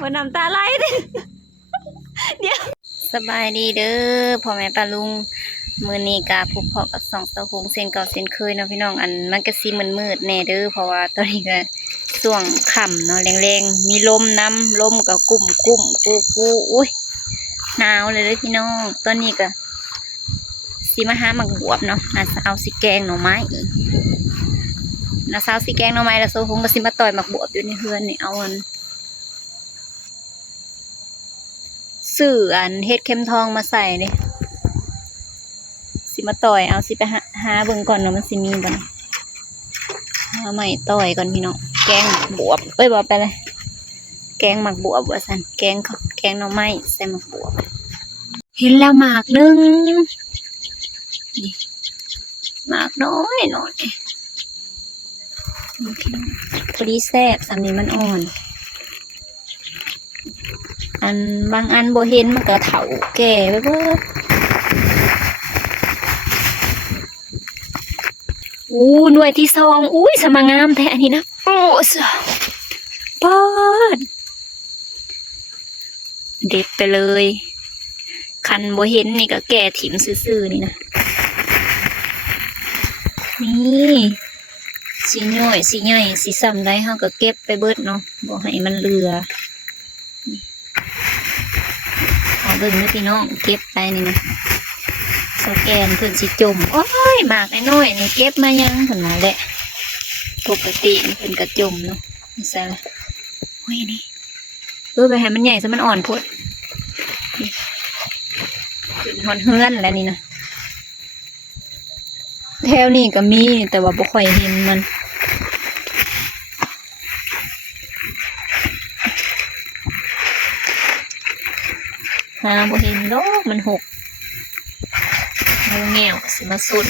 บนน้ำตาไหลเด้เดี๋ยวสบายดีเด้อพ่อแม่ป้าลุงมื้อนี้กะพบเพาะกับสองสะหงเส้นเก่าเส้นเคยเนาะพี่น้องอันมันก็สิมืดๆแน่เด้อเพราะว่าตอนนี้ก็ช่วงค่ำเนาะแรงๆมีลมน้ำลมก็กุ้มกูอุ้ยหนาวเลยเด้อพี่น้องตอนนี้ก็สิมาหาหมักบวบเนาะน้าสาวสิแกงหน่อไม้น้าสาวสิแกงหน่อไม้แล้วโซหงก็สิมาต่อยหมักบวบอยู่ในเฮือนนี่เอาอันซื้ออันเฮ็ดเข็มทองมาใส่เนี่ยสิมาต่อยเอาสิไปหาเบิ่งก่อนเนาะมันสิมีบ่หาใหม่ต่อยก่อนพี่น้องแกงบวบบอกไปเลยแกงหมักบวบว่าซั่นแกงหน่อไม้ใส่หมักบวบเห็นแล้วหมากนึงนี่หมากน้อยพอดีแซ่บสามนี้มันอ่อนอันบางอันโบเห็นมันก็เถาแก่ไปเบิดหน่วยที่สองอุ้ยสมางามแท้อันนี้นะโอ้ปอดเด็ดไปเลยคันโบเห็นนี่ก็แก่ถิ่มซื่อๆนี่นะนี่สีน้อยสีใหญ่สีซ้ำได้เขาก็เก็บไปเบิดเนาะบ่ให้มันเหลือเบิ่งนะพี่น้องเก็บไปนี่นะสแกนเพิ่นสิจมโอ้ยหมากน้อยๆนี่เก็บมายังเพิ่นว่าแหละปกติเพิ่นก็จมเนาะนี่ใส่ละโอ้ยนี่ไปให้มันใหญ่ซะมันอ่อนโพดขึ้นฮอนเฮือนแล้วนี่นะแถวนี้ก็มีแต่ว่าบ่ค่อยเห็นมันหาบ่เห็นดอกมันหกแง่วสิมาสุด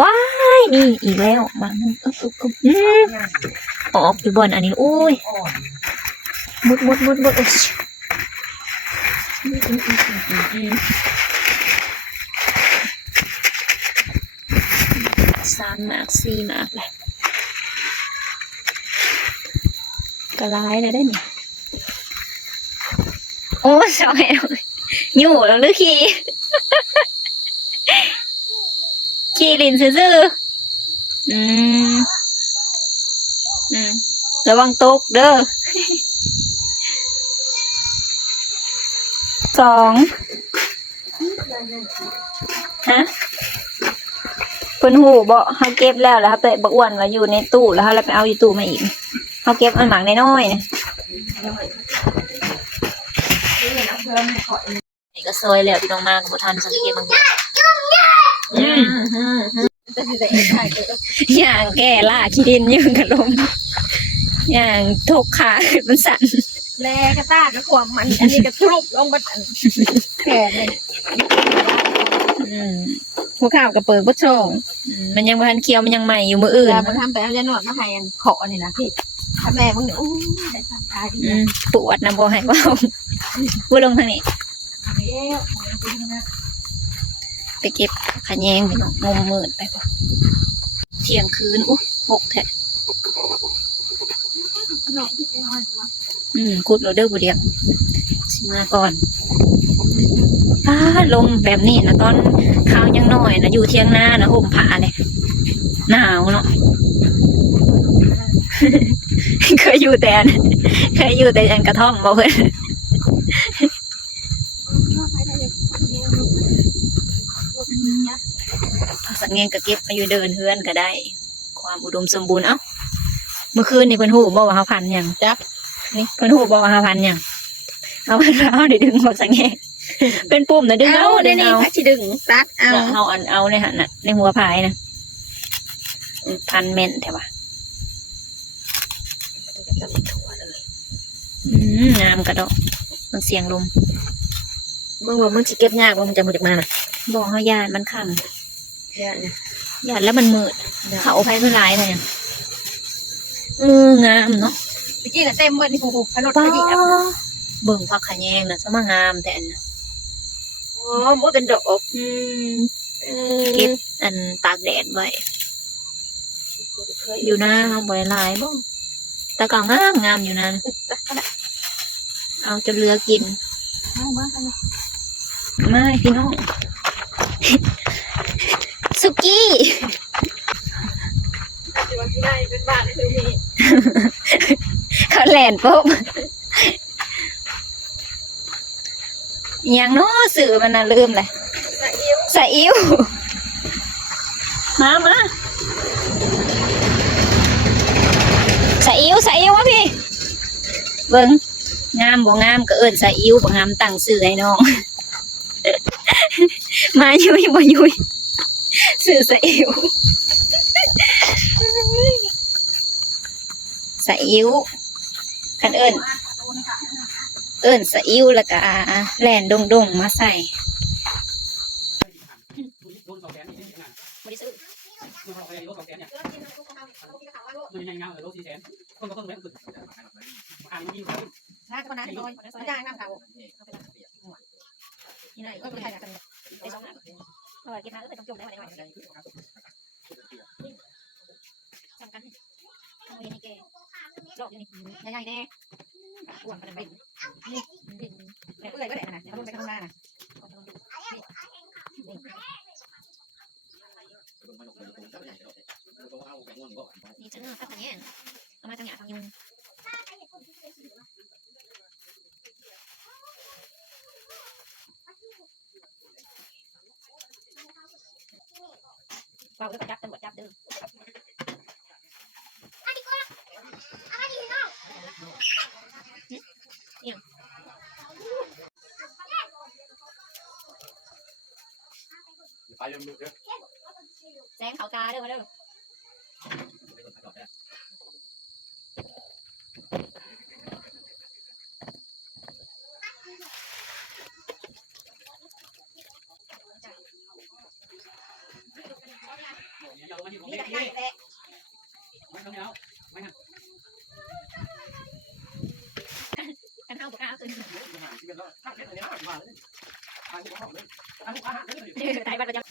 ว้ายนี่อีกแล้วบางมันออกอยู่บนอันนี้โอ้ยมุดโอ้ย3 หมาก 4 หมากเลยกระไรเลยได้นี่โอ้สอยอยู่แล้วหรือขี่ลินซื่อระวังตกเด้อ2ฮะเพิ่นหูบ่เขาเก็บแล้วครับแต่บักอ้วนว่าอยู่ในตู้แล้วเขาไปเอาอยู่ตู้มาอีกเขาเก็บอันหมากน้อยๆนี่ก็ซอยแล้วพี่น้องมากับบ่ทันสังเกตบางอย่างแก่ล่าขี้ดินยืนกระลมอย่างทกขามันสั่นแลกระต้ากระขวมมันอันนี้กระทุบลงบัดแขนเลยหัวข้าวกระเปิดบ่ช่องมันยังบ่ทันเคี้ยวมันยังใหม่อยู่มื้ออื่นมันทำไปเอาจะนวดมาให้อันขอนี่นะพี่ถ้าแม่มึงเนี่ยได้ทำตายปวดนะบ่ให้เว้าบ่ลงทางนี้ไปเก็บขะแยงไปงมมืดไปบ่เที่ยงคืนหกแท้กุดเราเด้อผู้เดียวสิมาก่อนลมแบบนี้นะตอนข้าวยังน้อยนะอยู่เที่ยงหน้านะห่มผ้าเนี่ยหนาวเนาะเคยอยู่แต่อันกระท่อมบ่เพื่อนสังเกตก็เก็บมาอยู่เดินเฮือนก็ได้ความอุดมสมบูรณ์เมื่อคืนนี่เพิ่นหูบอกว่าพันยังจับนี่เพิ่นหูบอกว่าพันยังเอาเดี๋ยวดึงหมดสังเกตเป็นปุ่มนะดึงเอาที่ดึงตัดเอาในหันน่ะในหัวพายนะพันเม่นแต่ว่า งามกระดอกมันเสียงลมมึงสิเก็บยากมึงจะมาจากมาน่ะบอกเขาญาติมันขังญาติแล้วมันมืดเขาไฟมันร้ายเลยงามเนาะเมื่อกี้น่ะเต็มเบิดนี่โอ้โหขนมป้าเบิ่งผักขะแยงน่ะสมางามแต่อันน่ะ อ๋อมันเป็นดอก เก็บอันตากแดดไว้อยู่นะเอาบ่ได้หลายบ่แต่ก็งามอยู่นะเอาจะเหลือกินไม่พี่น้อง สุกี้ ได้เป็นบ้านคือมี เขาแหลนปุ๊บยังเนาะสื่อมันน่ะลืมเลยสะอิ๋วมาสะอิ๋ววะพี่เบิ่งงามบ่งามก็เอิ้นสะอิ๋วบ่งามตั้งชื่อให้น้อง มายุยบ่ยุยสื่อสะอิ๋วสะอิ๋วคันเอิ้นสะอิ๋วแล้วก็แล่นดงมาใส่บ่ได้ซื้อ ถ้าคนนั้นน้อยมันย่างน้ำเก่าที่ไหนก็ไม่ใช่กันไปสองหน้า เพราะว่าเก็บมาต้องจมได้มาได้จำกันทำเองนี่แกโลกอยู่นี่ ใหญ่ๆแน่อ้วนกันไปนี่แต่เอื้อยก็ได้นะเขาลงไปข้างหน้านะ นี่จะเนื้อพักอันนี้เอามาจังหยาทำยุงเฝ้าแล้วก็จับตำรวจจับดื้อแสงเขาตาเด้อมาเด้อ นี่จะได้แต่ กันเท้าบุกล้าขึ้นไทยบ้านประจำ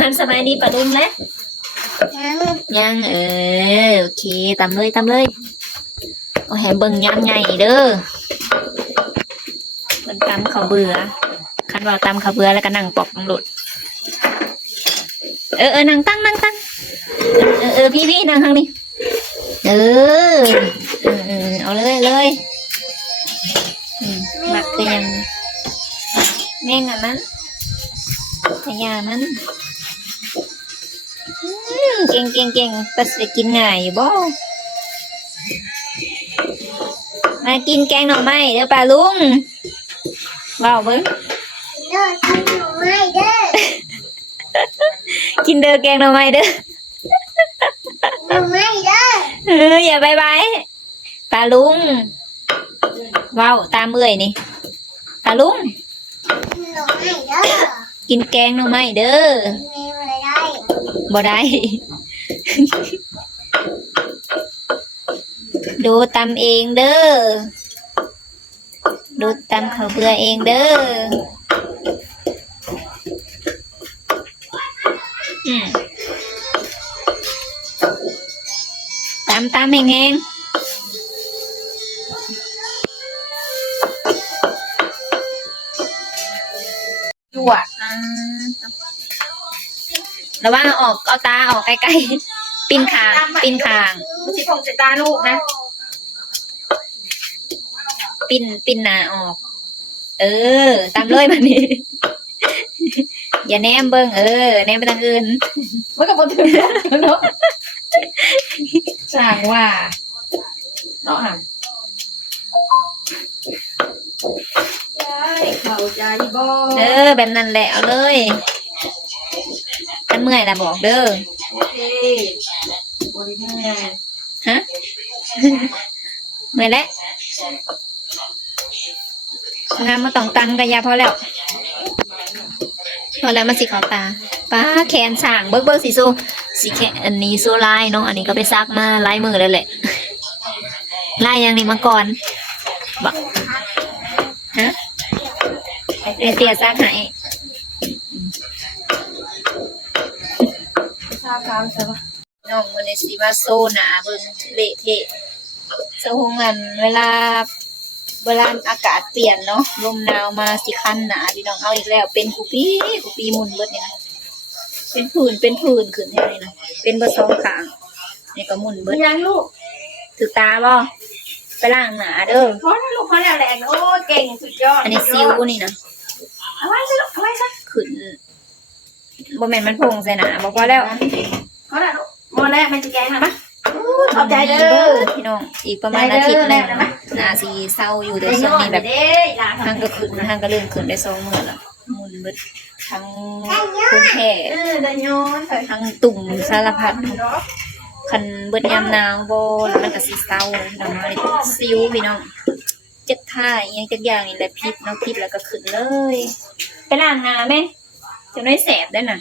หันสบายดีปะลุงแล้วยังโอเคตำเลยโอ้แหเบิ่งยังไงเด้อมันตำข้าวเบื่อคันว่าตำข้าวเบื่อแล้วก็นั่งปอกหลุดนั่งตั้งพี่นั่งทางนี้เอาเลยหมักก็ยังแม่งอันนั้นพยามันเก่งแต่จะกินง่ายอยู่บ่มากินแกงหน่อไม้เด้อป้าลุงว้าวเบิ้งกินเด้อแกงหน่อไม้เด้ออย่าบายป้าลุงว้าวตามเอื่อยนี่ป้าลุงกินแกงหน่อไม้เด้อบ่ได้ ดูตำเองเด้อดูตำข้าวเบื่อเองเด้อตำแห้งๆจั่วระวังเอาตาออกไกลๆปิ้นคางมันสิคงจะตาลูกนะ ปิ้นหน้าออกตามเลยแบบนี้ อย่าแนมเบิ่งแนมไปทางอื่นมันก็บ่ถึงเนาะ สั่งว่าเนาะค่ะยายเข้าใจบ่ แบบนั้นแหละเอาเลยกันเมื่อยนะบอกเด้อ โอเคบริเวณ ฮะ เมื่อยแล้วงานมาต้องตังกะยาพอแล้วพอแล้วมันสิขาวตาป้าแขนสั่งเบิกสิสู้สิแขนอันนี้สู้ลายเนาะอันนี้ก็ไปซักมาลายมือแล้วแหละลายอย่างนี้มาก่อนบอกฮะไอเตียซักให้ ทราบข่าวใช่ปะ น้องมันสิมาโซหนาเบิ่งเละเทะสะหงอันเวลาอากาศเปลี่ยนเนาะลมหนาวมาสิคันหนาพี่น้องเอาอีกแล้วเป็นกูปีหมุนเบิดเนี่ยนะเป็นผื่นขึ้นแค่นี้นะเป็นเบิดสองข้างนี่ก็หมุนเบิด ยังลูก ถือตาบ่ไปล้างหนาเด้อ พอแล้วลูกพอแล้วแหละโอ้เก่งสุดยอด อันนี้ซิวนี่นะ อะไรซะลูกอะไรซะ ขึ้นบ่แม่นมันพงใส่หนาบ่พอแล้ว พอแล้วลูกหมดแล้วมันจะแกงนะปะขอบใจเด้อ พี่น้องอีกประมาณอาทิตย์หนึง ได้เด้อได้ไหม น่าสิเศร้าอยู่แต่ช่วงนี้แบบ เด้ลา ทางก็ขึ้นทางก็เริ่มขึ้นได้2มื้อแล้วหมุนเบิดทั้งคุณแพ้ เดินโยนใส่ ทั้งตุ่มสารพัดคันเบิดยามหนาวบ่แล้วมันก็สิเศร้าพี่น้องเนาะนี่ซิวพี่น้องเจ็ดท่าอหยังจักอย่างนี่แหละพิษเนาะพิษแล้วก็ขึ้นเลย ไปล้างหน้าแม่จะได้แสบได้น่ะ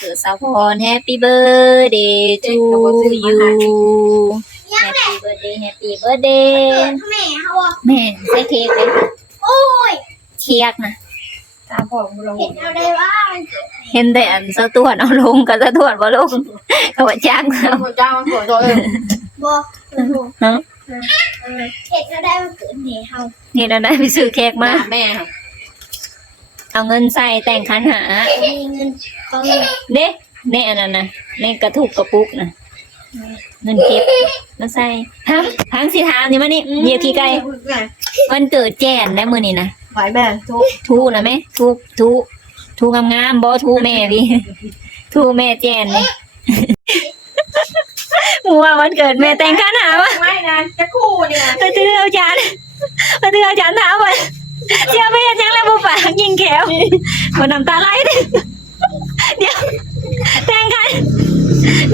เกิดสาวพร Happy birthday to you Happy birthday Happy birthday แม่เขาบอก แม่ใส่เค้กเลย โอ้ย เค้กนะ ตามผมลง เห็นเอาได้ว่ามันเกิด เห็นแต่อันสะตวนเอาลงกับสะตวนบ่ลงเขาว่าจ้างเขา พระเจ้าสวยตัวเอง บอก ฮะ เห็นเอาได้ว่าเกิดเหตุเขา นี่เราได้ไปซื้อเค้กมา แม่ค่ะ เอาเงินใส่แต่งขันหา มีเงินเขาเงิน เด้ในอันนั้นนะในกระทุกกระปุกนะเงินเก็บมาใส่ทั้งสิถามนี่มานี่เหยียบขี้ไก่วันเกิดแจนได้มื้อนี้นะ ไหวแม่ทุก ทูนะแม่ทูงามๆบ่ทูแม่พี่ ทูแม่แจนนี่หมู่ว่าวันเกิดแม่แต่งขันหาวะ ไม่นะจะคู่เนี่ย มาตื้อเอาจานถามว่าเสียไปเฮ็ดหยังแล้วบ่ปากยิงแขวบ่น้ำตาไหลเด้เดี๋ยวแต่งกัน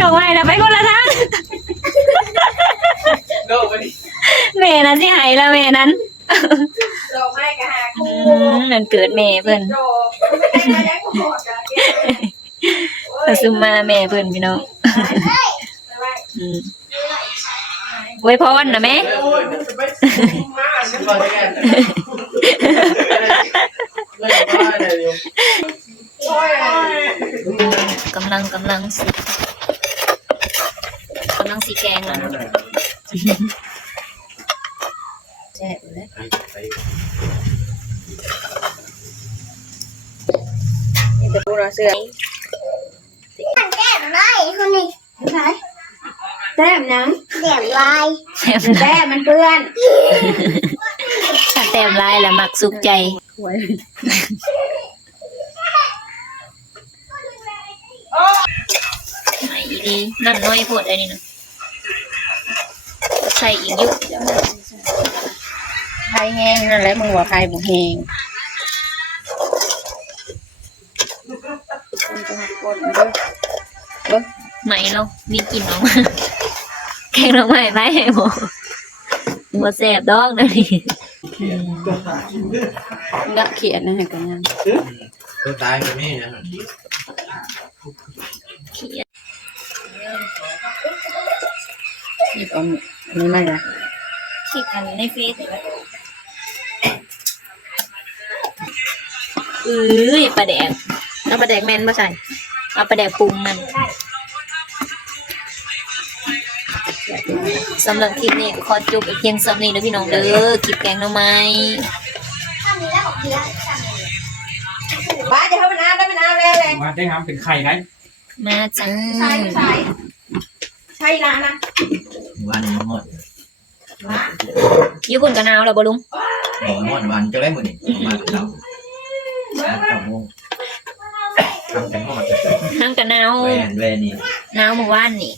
ดอกไม้น่ะไปคนละทางแม่นั้นสิให้ละแม่นั้น เราไม่กะหาคู่ มันเกิดแม่เพิ่น โดไม่ได้คู่หมดกัน ซุมมาแม่เพิ่นพี่น้องอวยพรนะแม่กำลังสีแกงแล้วนะ แซ่บเลย จะพูดเราเสื้อ มันแก้มลายคนนี้ ใช่แต้มยัง แก้มลาย แต้มมันเปื้อน ถ้าแต้มลายแล้วมักสุขใจ หวย ไม่ดีนั่นน้อยโพดไอ้นี่นะใส่อีกยุ ไข่แห้งนั่นแหละมึงว่าไข่บุแห้งคนเด้อ ไหมเรามีกลิ่นออกมาแกงเราใหม่ไปให้หมบ่แสบดอกนะนี่ ดักเขียนนะให้กันยัง ตัวตายก็มีนะ นี่ก็นี่ไม่ละ คลิปอันในเฟซปลาแดก เอาปลาแดกแมนมาใส่ เอาปลาแดกปรุงมันสำหรับคลิปนี้ก็ขอจบเพียงซ้ำนี้นะพี่น้องเด้อคลิปแกงหน่อไม้ ทำนี้แล้วบอกเพี้ย บ้าจะเข้าไปน้ำได้ไปน้ำเลยเลย มาได้ทำเป็นไข่ได้ มาจ้า ใช่ละนะ วันหมด อยู่คุณกะนาวแล้วบ่ลุง บอกหมดวันจะได้หมดนี่มาเราทำกันหมด ห้ามกะนาว แวนนี่ หนาวเมื่อวานนี่